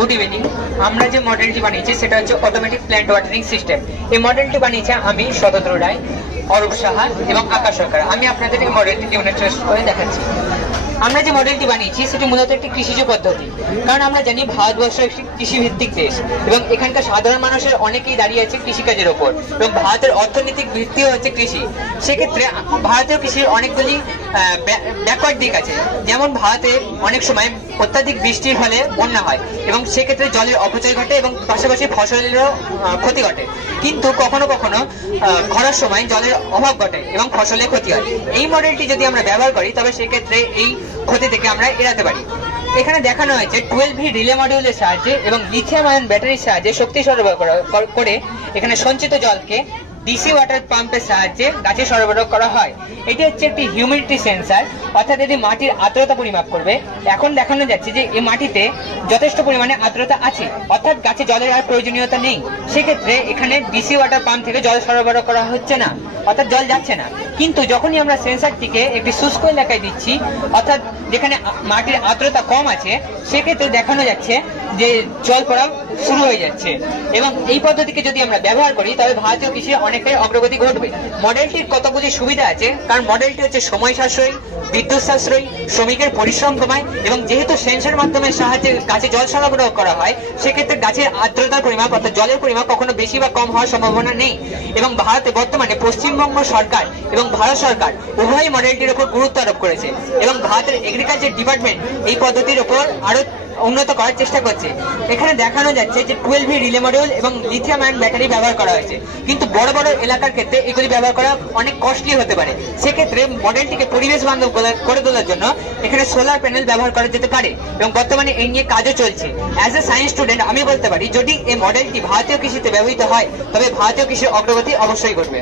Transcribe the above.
Good evening. আমরা যে মডেলটি বানিয়েছি সেটা হচ্ছে অটোমেটিক প্ল্যান্ট ওয়াটারিং সিস্টেম। এই মডেলটি বানিয়েছে আমি, শতদ্র রায়, অরূপ সাহা এবং আকাশ সরকার। আমি আপনাদের এই মডেলটি ডেমনস্ট্রেট করে দেখাচ্ছি। আমরা যে মডেলটি বানিয়েছি সেটি মূলত একটি কৃষিজ পদ্ধতি, কারণ আমরা জানি ভারতবর্ষ একটি কৃষিভিত্তিক দেশ এবং এখানকার সাধারণ মানুষের অনেকেই দাঁড়িয়ে আছে কৃষিকাজের ওপর এবং ভারতের অর্থনৈতিক ভিত্তিও হচ্ছে কৃষি। সেক্ষেত্রে ভারতীয় কৃষির অনেকগুলি ব্যাকওয়ার্ড দিক আছে, যেমন ভারতে অনেক সময় অত্যাধিক বৃষ্টির ফলে বন্যা হয় এবং সেক্ষেত্রে জলের অপচয় ঘটে এবং পাশাপাশি ফসলেরও ক্ষতি ঘটে। কিন্তু কখনো কখনো খরার সময় জলের অভাব ঘটে এবং ফসলের ক্ষতি হয়। এই মডেলটি যদি আমরা ব্যবহার করি তবে সেক্ষেত্রে এই ক্ষতি থেকে আমরা এড়াতে পারি। এখানে দেখানো হয়েছে 12V রিলে মডিউলের সাহায্যে এবং লিথিয়াম আয়ন ব্যাটারির সাহায্যে শক্তি সরবরাহ করে এখানে সঞ্চিত জলকে ডিসি ওয়াটার পাম্পের সাহায্যে গাছে সরবরাহ করা হয়। এটি হচ্ছে একটি হিউমিডিটি সেন্সার, অর্থাৎ এটি মাটির আর্দ্রতা পরিমাপ করবে। এখন দেখানো যাচ্ছে যে এই মাটিতে যথেষ্ট পরিমাণে আর্দ্রতা আছে, অর্থাৎ গাছে জলের আর প্রয়োজনীয়তা নেই। সেক্ষেত্রে এখানে ডিসি ওয়াটার পাম্প থেকে জল সরবরাহ করা হচ্ছে না, অর্থাৎ জল যাচ্ছে না। কিন্তু যখনই আমরা সেন্সারটিকে একটি শুষ্ক এলাকায় দিচ্ছি, অর্থাৎ যেখানে মাটির আর্দ্রতা কম আছে, সেক্ষেত্রে দেখানো যাচ্ছে যে জল পড়া শুরু হয়ে যাচ্ছে। এবং এই পদ্ধতিকে যদি আমরা ব্যবহার করি তবে ভারতীয় কৃষি অনেকটাই অগ্রগতি ঘটবে। মডেলটির কতগুলি সুবিধা আছে, কারণ মডেলটি হচ্ছে সময় সাশ্রয়ী, বিদ্যুৎ সাশ্রয়ী, শ্রমিকের পরিশ্রম কমায় এবং যেহেতু সেন্সর মাধ্যমের সাহায্যে গাছে জল সরবরাহ করা হয়, সেক্ষেত্রে গাছের আর্দ্রতার পরিমাপ অর্থাৎ জলের পরিমাপ কখনো বেশি বা কম হওয়ার সম্ভাবনা নেই। এবং ভারতে বর্তমানে পশ্চিমবঙ্গ সরকার এবং ভারত সরকার উভয়ই মডেলটির উপর গুরুত্ব আরোপ করেছে এবং ভারতের এগ্রিকালচার ডিপার্টমেন্ট এই পদ্ধতির উপর আরো উন্নত করার চেষ্টা করছে। এখানে দেখানো যাচ্ছে যে 12V রিলে মডিউল এবং লিথিয়াম আয়ন ব্যাটারি ব্যবহার করা হয়েছে, কিন্তু বড় বড় এলাকার ক্ষেত্রে এগুলি ব্যবহার করা অনেক কস্টলি হতে পারে। সেক্ষেত্রে মডেলটিকে পরিবেশ বান্ধব করে তোলার জন্য এখানে সোলার প্যানেল ব্যবহার করা যেতে পারে এবং বর্তমানে এই নিয়ে কাজও চলছে। অ্যাজ এ সায়েন্স স্টুডেন্ট আমি বলতে পারি, যদি এই মডেলটি ভারতীয় কৃষিতে ব্যবহৃত হয় তবে ভারতীয় কৃষির অগ্রগতি অবশ্যই ঘটবে।